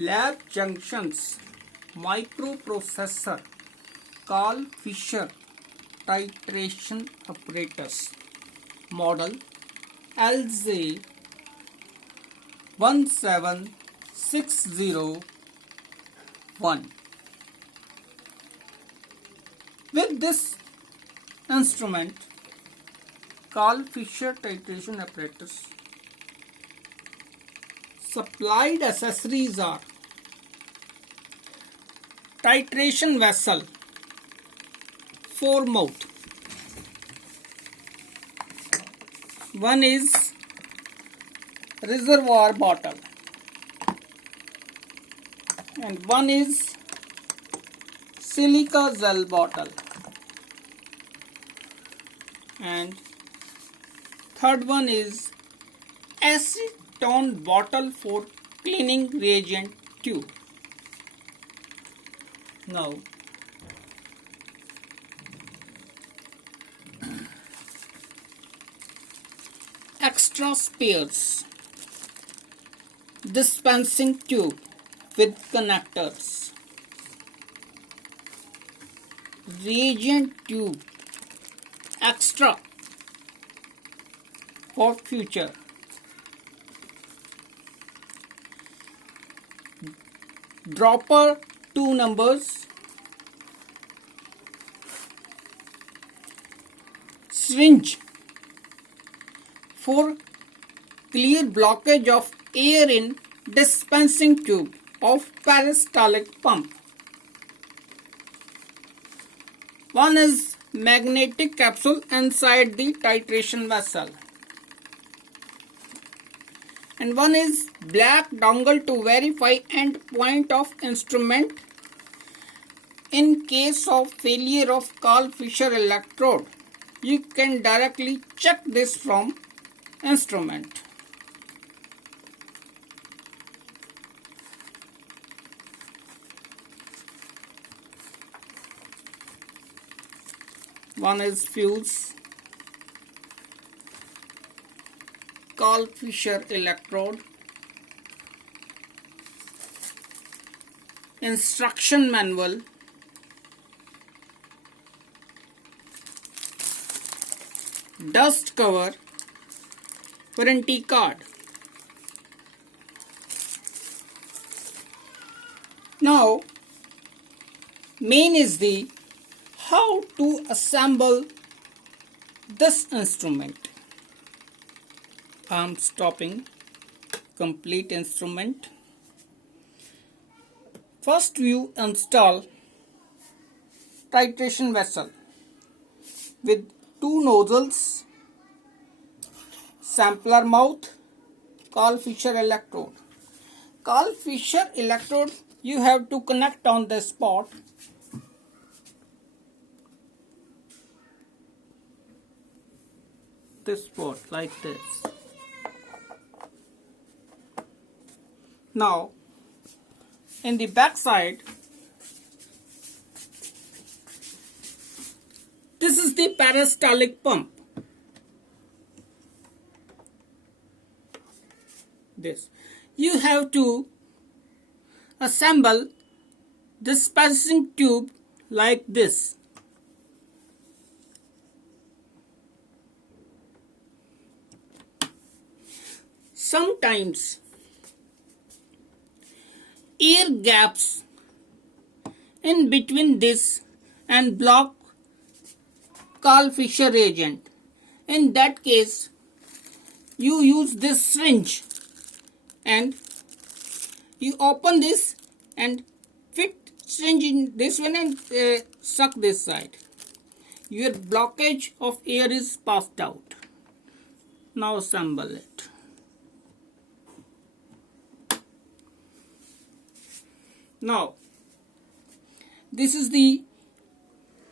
Lab Junctions Microprocessor Karl Fischer Titration Apparatus Model LJ-1760-1. With this instrument, Karl Fischer Titration Apparatus, supplied accessories are titration vessel, 4 mouth. One is reservoir bottle and one is silica gel bottle and third one is acetone bottle for cleaning reagent tube. Now extra spares, dispensing tube with connectors, reagent tube extra for future, dropper 2 numbers, syringe for clear blockage of air in dispensing tube of peristaltic pump. One is magnetic capsule inside the titration vessel. And one is black dongle to verify end point of instrument in case of failure of Karl Fischer electrode. You can directly check this from instrument. One is fuse, Karl Fischer electrode, instruction manual, dust cover, warranty card. Now, main is the how to assemble this instrument. I am stopping complete instrument. First you install titration vessel with 2 nozzles, sampler mouth, Karl Fischer electrode. Karl Fischer electrode you have to connect on the spot. This spot like this. Now in the back side, this is the peristaltic pump. This you have to assemble dispensing tube like this. Sometimes air gaps in between this and block Karl Fischer reagent. In that case, you use this syringe and you open this and fit syringe in this one and suck this side. Your blockage of air is passed out. Now assemble it. Now, this is the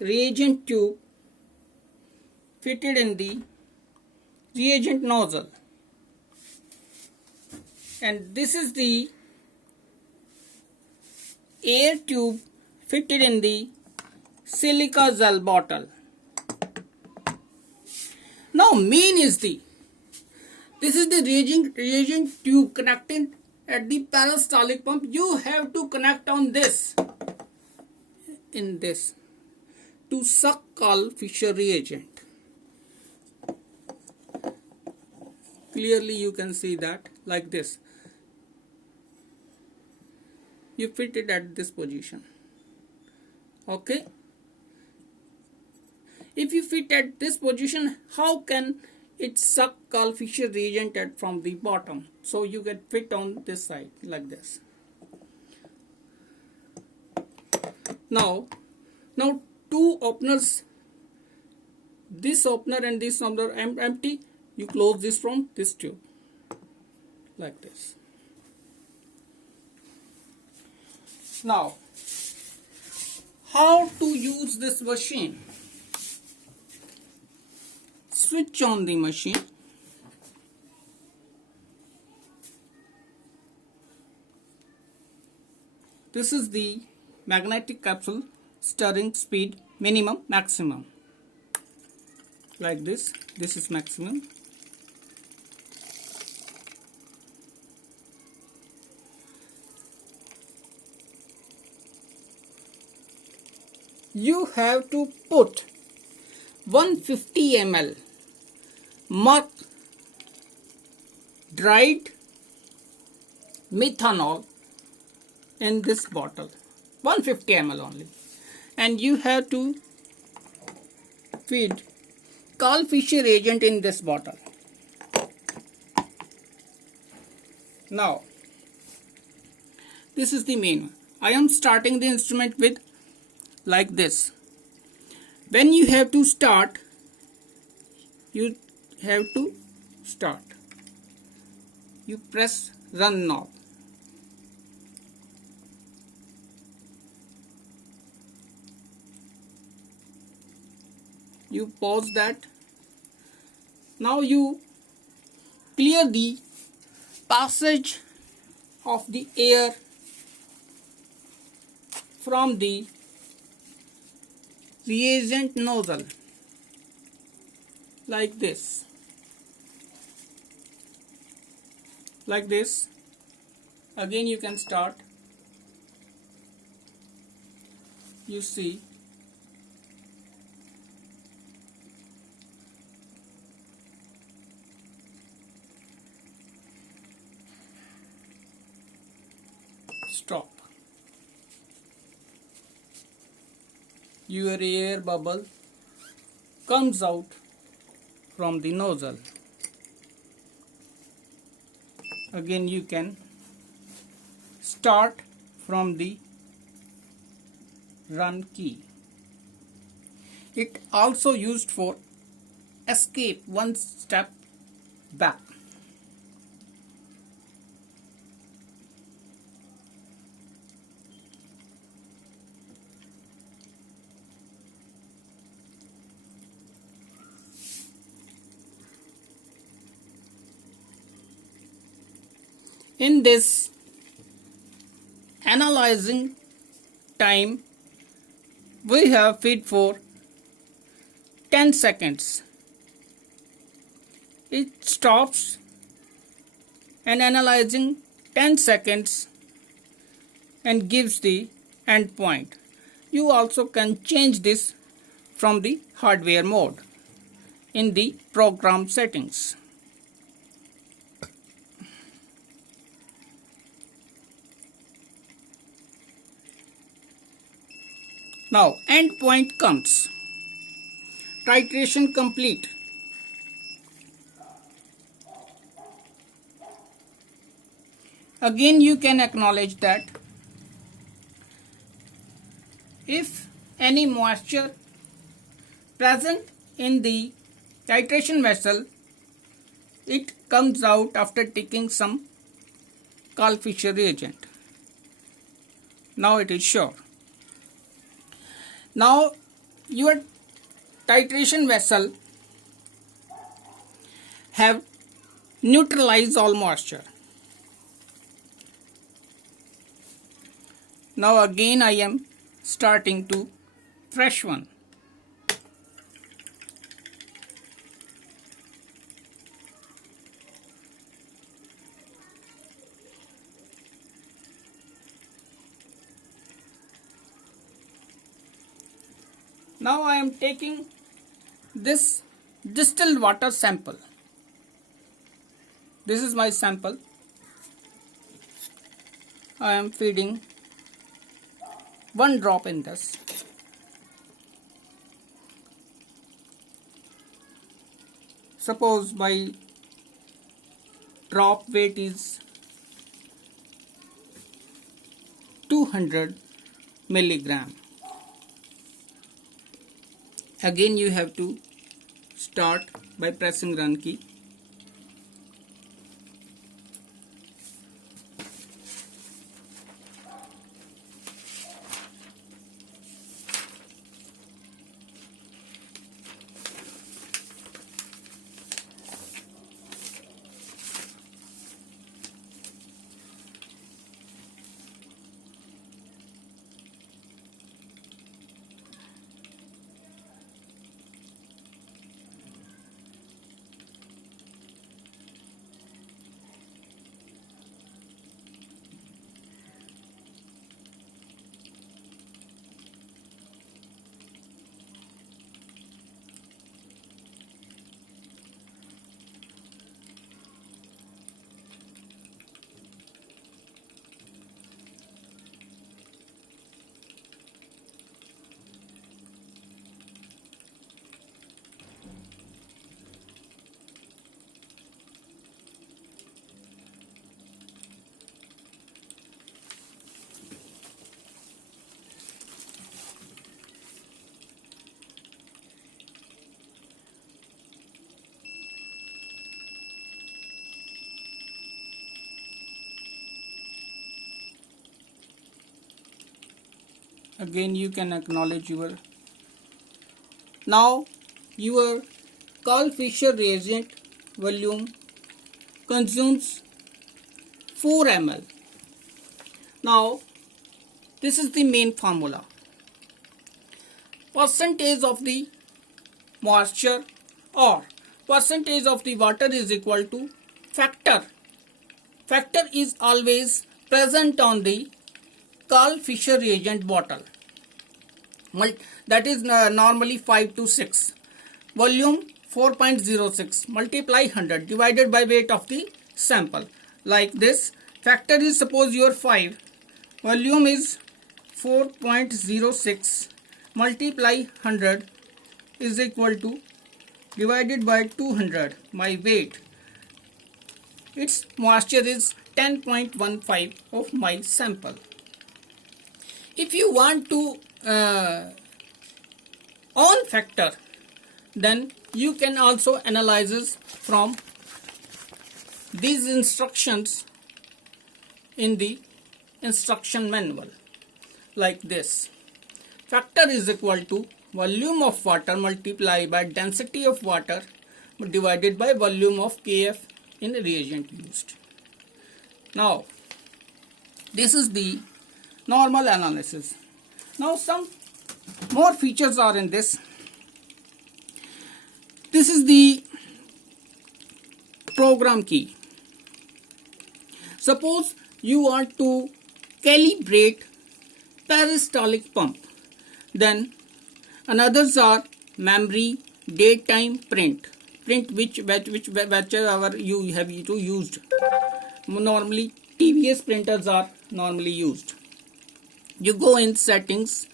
reagent tube fitted in the reagent nozzle, and this is the air tube fitted in the silica gel bottle. Now main is this is the reagent tube connected at the peristaltic pump, you have to connect on this, in this, to suck Karl Fischer reagent. Clearly you can see that like this. You fit it at this position. Okay. If you fit at this position, how can it suck Karl Fischer reagent from the bottom? So you can fit on this side like this. Now two openers, this opener and this opener empty. You close this from this tube like this. Now, how to use this machine? Switch on the machine. This is the magnetic capsule stirring speed minimum, maximum. Like this. This is maximum. You have to put 150 ml dried methanol in this bottle, 150 ml only, and you have to feed Karl Fischer reagent in this bottle. Now this is the main. I am starting the instrument with like this. When you have to start, you have to start. You press run knob. You pause that. Now you clear the passage of the air from the reagent nozzle like this. Like this. Again you can start. You see stop. Your air bubble comes out from the nozzle. Again you can start from the run key. It also used for escape one step back. In this analyzing time, we have feed for 10 seconds. It stops and analyzing 10 seconds and gives the end point. You also can change this from the hardware mode in the program settings. Now end point comes. Titration complete. Again you can acknowledge that if any moisture present in the titration vessel, it comes out after taking some Karl Fischer reagent. Now it is sure. Now your titration vessel have neutralized all moisture. Now again I am starting to fresh one. Now I am taking this distilled water sample. This is my sample. I am feeding 1 drop in this. Suppose my drop weight is 200 milligram. Again you have to start by pressing run key. Again you can acknowledge your. Now your Karl Fischer reagent volume consumes 4 ml. Now this is the main formula. Percentage of the moisture or percentage of the water is equal to factor. Factor is always present on the Karl Fischer reagent bottle. That is normally 5 to 6. Volume 4.06 multiply 100 divided by weight of the sample. Like this, factor is suppose your 5. Volume is 4.06 multiply 100 is equal to divided by 200. My weight, its moisture is 10.15 of my sample. If you want to on factor, then you can also analyze from these instructions in the instruction manual. Like this, factor is equal to volume of water multiplied by density of water divided by volume of Kf in reagent used. Now this is the normal analysis. Now some more features are in this. This is the program key. Suppose you want to calibrate peristaltic pump, then another's are memory, date time, print whichever you have used. Normally TVS printers are normally used. You go in settings,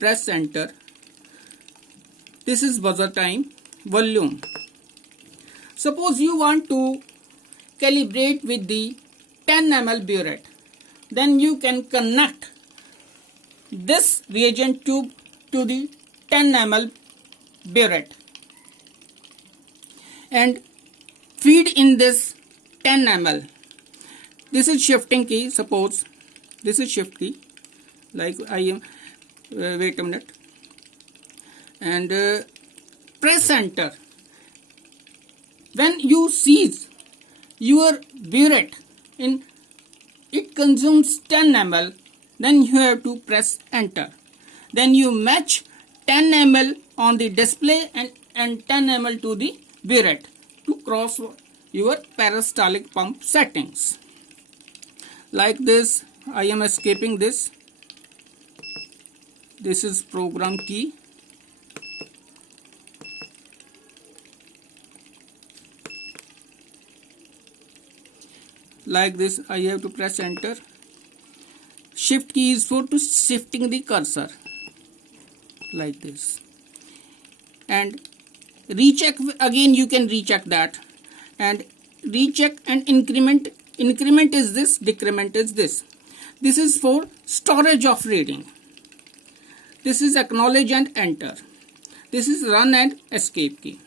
press enter. This is buzzer time, volume. Suppose you want to calibrate with the 10 ml burette, then you can connect this reagent tube to the 10 ml burette and feed in this 10 ml. This is shifting key. Suppose this is shift key. Like I am, wait a minute, and press enter. When you seize your burette in, it consumes 10 ml, then you have to press enter. Then you match 10 ml on the display and 10 ml to the burette to cross your peristaltic pump settings. Like this, I am escaping this. This is program key. like this. I have to press enter. Shift key is for to shifting the cursor like this, and recheck again. You can recheck that and recheck and increment. Increment is this, decrement is this. This is for storage of reading. This is acknowledge and enter. This is run and escape key.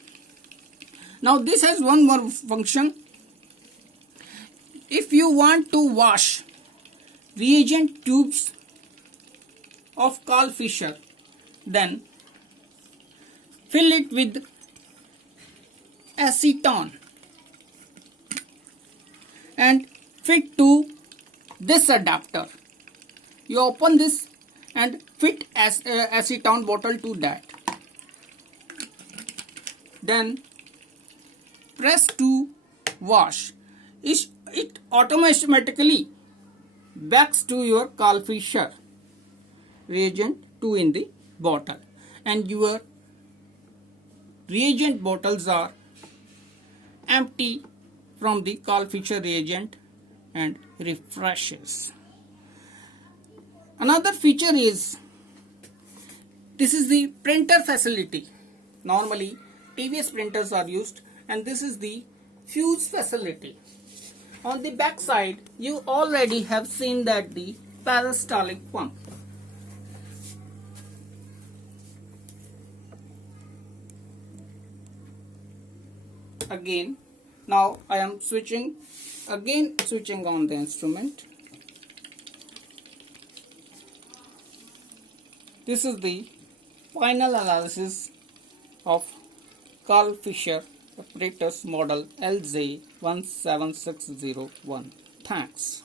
Now this has one more function. If you want to wash reagent tubes of Karl Fischer, then fill it with acetone and fit to this adapter. You open this and fit acetone bottle to that. Then press to wash. It automatically backs to your Karl Fischer reagent 2 in the bottle, and your reagent bottles are empty from the Karl Fischer reagent and refreshes. Another feature is this is the printer facility. Normally TVS printers are used, and this is the fuse facility. On the back side you already have seen that the peristaltic pump. Again, now I am switching on the instrument. This is the final analysis of Karl Fischer apparatus model LJ-1760-1. Thanks.